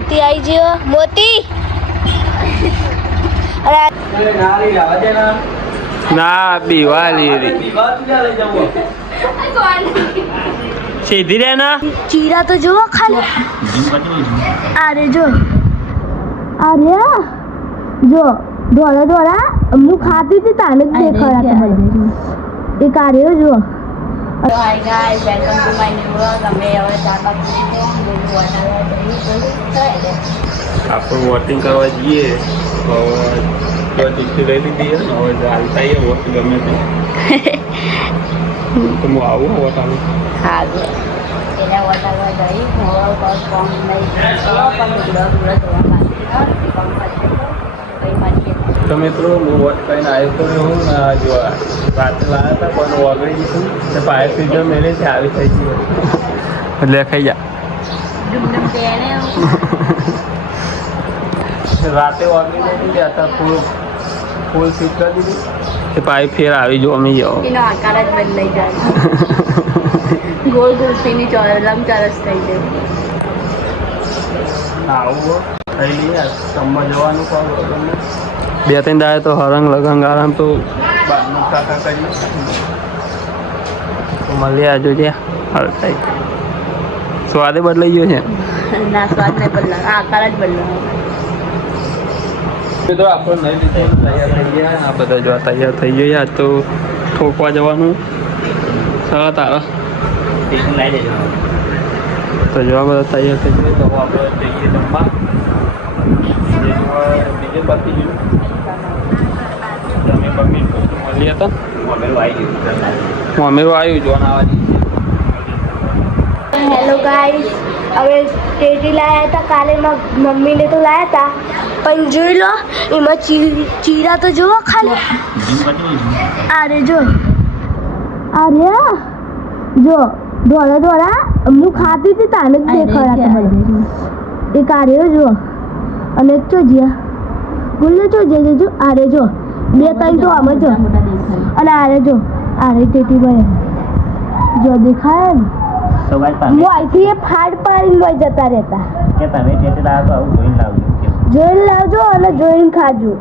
મોતી આવી ગયો મોતી ના બીવાલી સીધી રે ના ચીરા તો જુઓ ખાલી અરે જો અરે જો ધોળા ધોળા હું ખાતી હતી તાને જ દેખાયા એક આર્યો જો Hi guys, welcome to my new vlog. અમે હવે ચાપા પીશું આપણે વોટિંગ કરવા જઈએ તો ટિકિટ લઈ લીધી હવે હાલતા આવીએ વોટ ગમે તે તો હું આવું વોટ આવું હા એને વટાવવા જઈ હવે બસ કોમ નહીં પણ લુગડા ધોવા તો મિત્રો હું વોટ કરીને આવ્યો તો હું જો રાતે લાવ્યા હતા પણ ઓગળી દીધું તો ફાયર સીઝન મેળે છે આવી થઈ ગયું એટલે ખાઈ જા રાતે ઓગળી નથી ગયા ફૂલ ફીટ કરી દીધી તે પાઇપ ફેર આવી જો અમે જાઓ એનો આકાર જ બદલાઈ જાય ગોળ ગોળ થઈને લંબચોરસ થઈ જાય આવું થઈ લઈએ રમવા જવાનું પણ બે ત્રણ દાડે તો હરંગ લગંગ આરામ તો બહારનું કાકા કરીએ તો મળીએ આજુ જ્યાં હળતાઈ સ્વાદે બદલાઈ ગયો છે ના સ્વાદ નહીં બદલા આકાર જ બદલા મિત્રો આપણે નહીં રીતે તૈયાર થઈ ગયા આ બધા જો તૈયાર થઈ ગયા આજ તો ઠોકવા જવાનું સારા તારા તો જોવા બધા તૈયાર થઈ ગયો તો આપણે જઈએ જમવા બીજે પતી ગયું તમે મમ્મી મળ્યા હતા મમ્મી આવ્યું જોવા આવવાની હેલો ગાઈસ હવે ટેટી લાયા હતા કાલે મમ્મીને તો લાયા હતા પણ જોઈ લો એમાં ચીરા તો જુઓ ખાલી અરે જો અરે જો ધોળા ધોળા હું ખાતી હતી તાને જ દેખાયા એક આર્યો જો અને એક તો જ્યાં ગુલ્લો જો જો આરે જો બે ત્રણ તો આમ જો અને આરે જો આરે ટેટી ભાઈ જો દેખાય ને હું અહીંથી એ ફાડ પાડીને વહી જતા રહેતા જોઈને લાવજો અને જોઈને ખાજો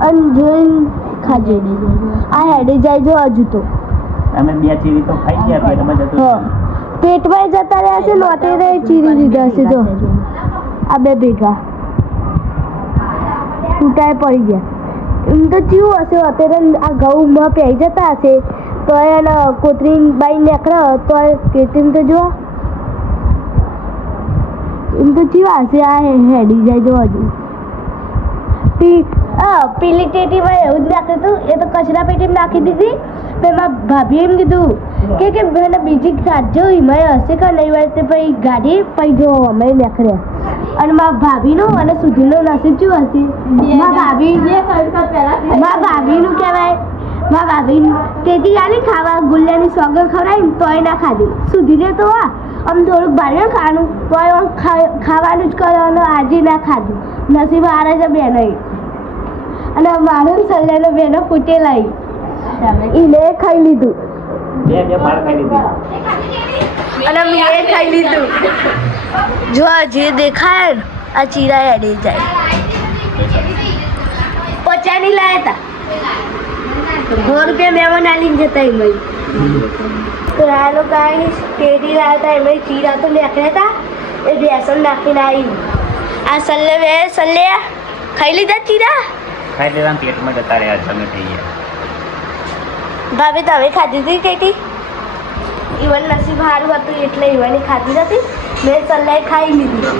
અને જોઈને ખાજો આ હેડે જાય જો હજુ તો અમે બે ચીરી તો ખાઈ ગયા પેટમાં જતું પેટમાં જતા રહ્યા છે નોતેરે ચીરી લીધા છે જો આ બે ભેગા તૂટાય પડી ગયા એમ તો કેવું હશે અત્યારે આ ઘઉંમાં પહેરી જતા હશે તો એને કોતરી બાઈ નીકળે તો પેટીમ તો જો એમ તો કેવા હશે આ હેડી જાય જો હજુ પેલી ટેટીમાં એવું જ નાખ્યું હતું એ તો કચરા પેટીમાં નાખી દીધી એમાં ભાભીએ એમ કીધું કે મને બીજી કાઢજો એમાં હશે કે નહીં હોય તે પછી ગાડી પછી જો અમે નીકળ્યા અને મારા ભાભીનું અને સુધીરનું નસીબ શું હશે મારા ભાભીનું કહેવાય મારા ભાભી ટેટી આલી ખાવા ગુલ્લાની સોગર ખવડાવી તોય ના ખાધી સુધીરે તો આમ થોડુંક બહાર ખાવાનું તોય ખાવાનું જ કરવાનું આજે ના ખાધું નસીબ હારે છે બેન અને મારું સલ્લાનો બેનો ફૂટે લઈ એને ખાઈ લીધું અને મેં ખાઈ લીધું જો જે દેખાય ને આ ચીરા હેડી જાય પચાની લાયા હતા 100 રૂપિયા મહેમાન આલીને જતા એમાં તો આ લોકો ટેટી લાવ્યા હતા એમાં ચીરા તો નીકળ્યા હતા એ બેસન નાખીને આવી આ સલ્લે ખાઈ લીધા ચીરા ખાઈ લેવા પેટમાં જતા રહ્યા તમે થઈ ગયા ભાભી તમે ખાધી હતી ટેટી ઈવન નસીબ સારું હતું એટલે ઈવાની ખાધી નથી મેં સલ્લાએ ખાઈ લીધી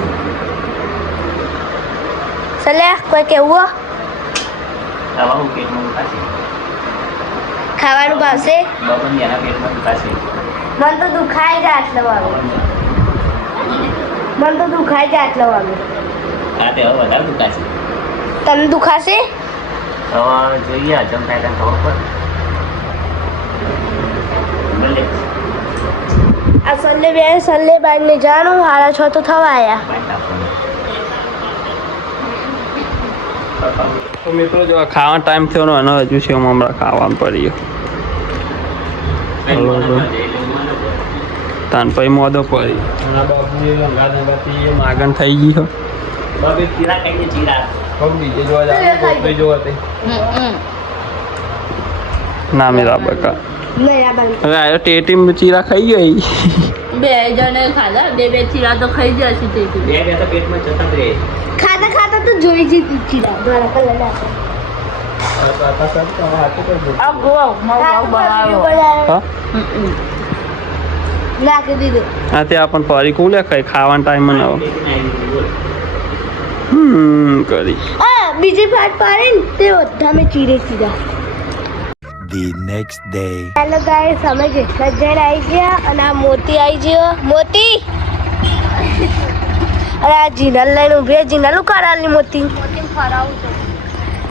સલ્લા કોઈ કેવું આવા હું પેટમાં ઉઠાશે ખાવાનું ભાવશે બાબન એના પેટમાં ઉઠાશે મન તો દુખાય છે આટલો વાગે મન તો દુખાય છે આટલો વાગે આ તે હવે વધારે દુખાશે તને દુખાશે હવે જોઈએ હજમ થાય તને ખબર પડે આ સલ્લે બાઈને જાણું 6:30 તો થવા આવ્યા તો મિત્રો જો ખાવાનો ટાઈમ થયો ને અને હજુ છે હમણાં ખાવાનું પડી ગયું તાન પછી મોદો પડી ના બાપુ અંગાથી માગણ થઈ ગઈ હો બાબી ચીરા ખાઈને ચીરા હવે બીજે જોવા જાય કોપરી જોવા તે ના મેરા બકા બરાબર હવે આયો ટેટી ચીરા ખાઈ ગઈ બે જણે ખાધા બે ચીરા તો ખાઈ જશે તે બે તો પેટમાં જતા જ રહે ખાતા ખાતા તો જોઈ જ ચીરા મારા કલર નાખે આ ગો બનાવ્યો હા નાખી દીધું હા તે આપણ ફરી કોલે ખાઈ ખાવાનો ટાઈમ ન આવો કરી બીજી પાર્ટ પાડીને તે બધા મેં ચીરે ચીરા The next day. Hello guys અમે જેટલા જણ આવી ગયા અને આ મોતી આવી ગયો મોતી અરે આ જીનલ લઈને ઉભી જીનલ ઉકાળાની મોતી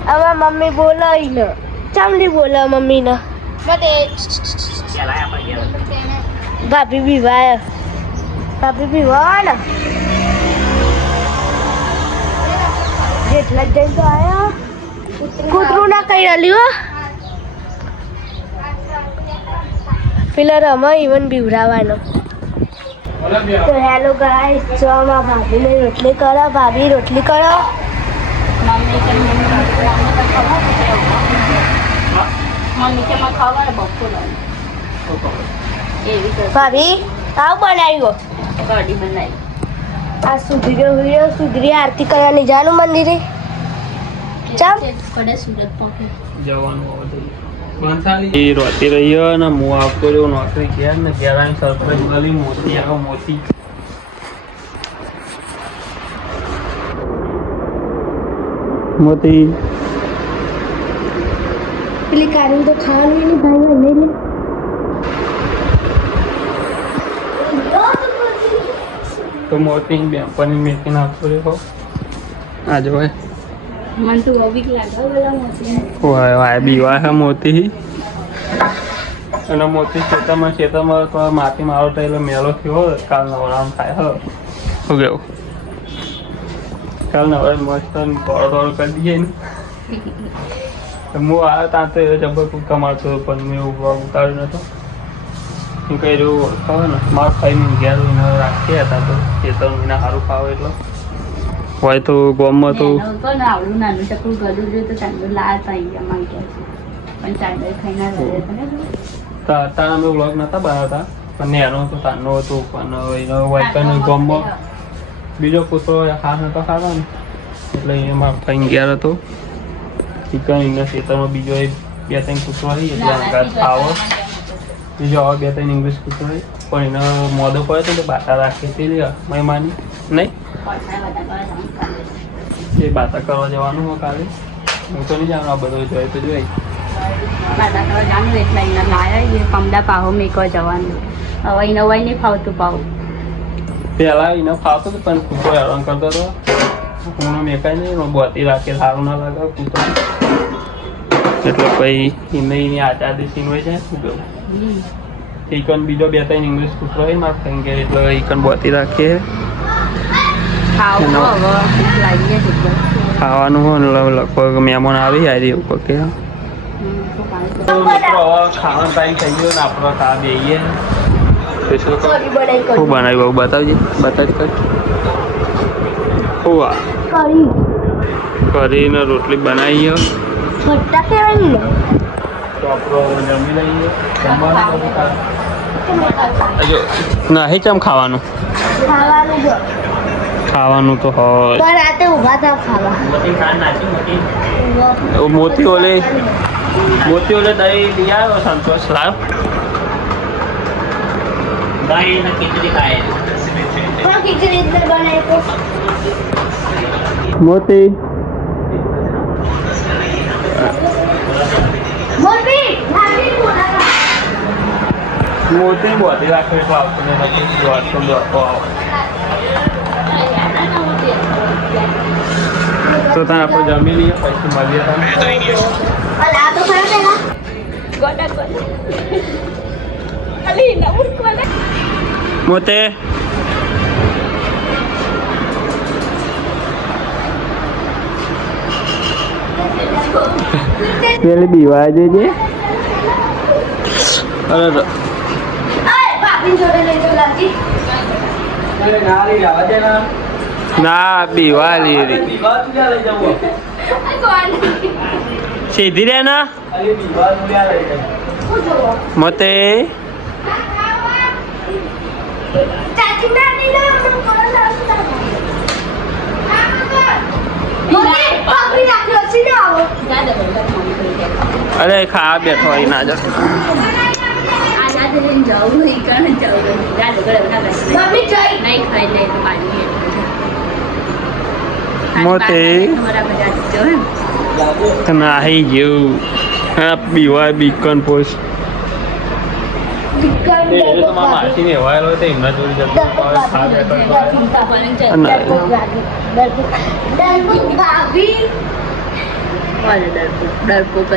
હવે મમ્મી બોલાવીને ચામડી બોલાવ મમ્મીને ભાભી બીવાય ભાભી બીવા ને જેટલા જણ તો આવ્યા કૂતરું ના કઈ રહ્યું પેલા રમા ઇવન બીવરાવાનો તો હેલો ગાઈસ જો અમારા ભાભીને રોટલી કરો ભાભી રોટલી કરો મમ્મી કે મમ્મી કે માં ખાવા બપોર એવી તો ભાભી આવ બનાવ્યો કઢી બનાવી આ સુધરી આરતી કરવાની જાનું મંદિરે ચાલ કડે સુરત પહોંચી જવાનું એ રોતી રહ્યો ને હું આવતો રહ્યો નોકરી ગયા ને ત્યારે સરપ્રાઈઝ મળી મોતી આવો મોતી મોતી પેલી કાઢી તો ખાવાનું નહીં ભાઈ નહીં લે તો મોતી બેંપની મેકીને આવતો રહ્યો આ જો મને તો બીક લાગે બોલા મોતી વાય બીવા હે મોતી અને મોતી ખેતરમાં તો માટી મારો તો એટલે મેલો થયો કાલ નવરામ થાય હ શું કેવું કાલ નવરામ મસ્ત દોડ કરી દઈએ ને હું આવ્યો ત્યાં તો એ જબર કૂદકા મારતો હતો પણ મેં એવું ઉતાર્યું નતો હું કહી રહ્યું ખબર ને મારા ખાઈને ઘેર એને રાખ્યા હતા તો ખેતર મહિના સારું ખાવે એટલે હોય તો ગોમમાં તો આવડું નાનું ચકડું ગળું જોઈએ તો ચાંદો લાલ થઈ ગયા માંગ્યા છે પણ ચાંદો ખાઈને તાર અમે વ્લોગ નહોતા બનાવતા પણ નેનો તો તારનો હતો પણ એનો વાઇફાઈનો ગોમમાં બીજો કૂતરો ખાસ નતો ખાતો ને એટલે એ મારા ખાઈને ઘેર હતો ચિકન એના ખેતરમાં બીજો એ 2-3 કૂતરો આવી એટલે અંગાત ખાવો બીજો હવે 2-3 ઇંગ્લિશ કૂતરો પણ એનો મોદો પડ્યો તો બાટા રાખી હતી મહેમાની નહીં એ બાતા કરવા જવાનું હોય કાલે હું તો નહીં જાણું આ બધો જોઈએ તો જોઈ જાણું એટલે એના લાયા એ કમડા પાહો મેકવા જવાનું હવે એને વય નહીં ફાવતું પાવ પહેલા એને ફાવતો હતો પણ કૂતરો હેરાન કરતો હતો હું મેકાય નહીં બોતી રાખે સારું ના લાગે કૂતરો એટલે પછી એની આચાદી સીનવાઈ જાય શું કહું ચિકન બીજો 2-3 ઇંગ્લિશ કૂતરો હોય મારે થઈ ગયા એટલે ચિકન બોતી રાખીએ ખાવાનું હોય ને લગભગ મહેમાન આવી જાય એવું કે ખાવાનો ટાઈમ થઈ ગયો ને આપણે ખા દઈએ શું બનાવ્યું બતાવજે બતાવી કર કરીને રોટલી બનાવી છોટા કહેવાય ને તો આપણે જમી લઈએ ના હે ચમ ખાવાનું ખાવાનું જો ખાવાનું તો હોય પણ રાતે ઊભા થાવ ખાવા મોતી ખાન નાચી મોતી મોતી ઓલે દહીં લઈ આવ્યો સંતોષ લાવ દહીં ને ખીચડી ખાય પણ ખીચડી જ બનાવી તો મોતી મોટી નાની બોલા મોતી બોતી રાખે તો આપણને નથી દોડતો આવે તો ત્યાં આપણે જમી લઈએ પછી મળીએ તમે અલા તો ખરા પેલા ગોડા ગોડા અલી નવું કોને મોતે પેલી બીવા જજે અરે અરે બાપ ભાભી જોડે લઈ જાઓ લાગી. ના બીવાલી રી સીધી રે ના મતે ચાચી ના નહીં લો હું કોણ લાવતા. મમ્મી ભાભી રાખી લસી ના આવો. અરે ખા બેઠો અહીં ના જા જવું જવું ગાડો મમ્મી જઈ નહીં ખાઈ લે તો પાણી મોતે નાહી ગયું હા બીવા બીકન પોસ્ટ દુકાન એ તો મારા માસીને એવાયેલો હતો એમના જોડે જતો ખા બેઠો ડરપોક ભાભી ડરપોક જ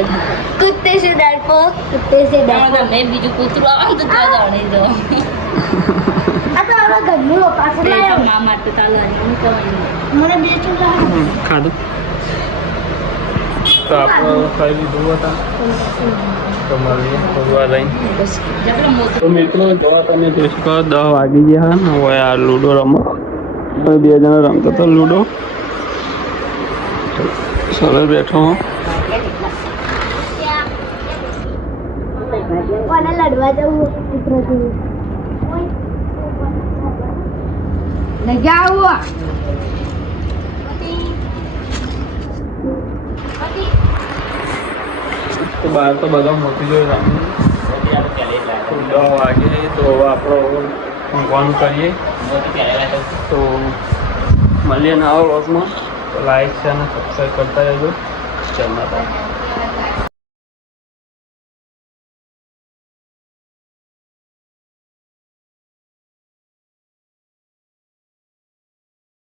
कुत्ते से डरपोक कुत्ते से डरपोक મેં બીજું કૂતરું આવે તો ત્યાં જાણી દો આ તો આપણા ઘરનું પાછળ લાવ્યો મા માટે ચાલવાની હું કહું મને બે ચોલા ખાધું તો આપણે ખાઈ લીધું હતા તમારે ફરવા લઈને તો મિત્રો જોવા તમે જોઈ શકો 10 વાગી ગયા ને હવે આ લૂડો રમો બે જણા રમતો હતો લૂડો સરસ બેઠો કોને લડવા જવું પુત્ર જેવું ને જાવ તો બહાર તો બધા મોટી જોઈ રમી 10 વાગે તો હવે આપણે ઊંઘવાનું કરીએ તો મળીએ નવા વ્લોગમાં તો લાઈક છે અને સબસ્ક્રાઈબ કરતા રહેજો ચેનલ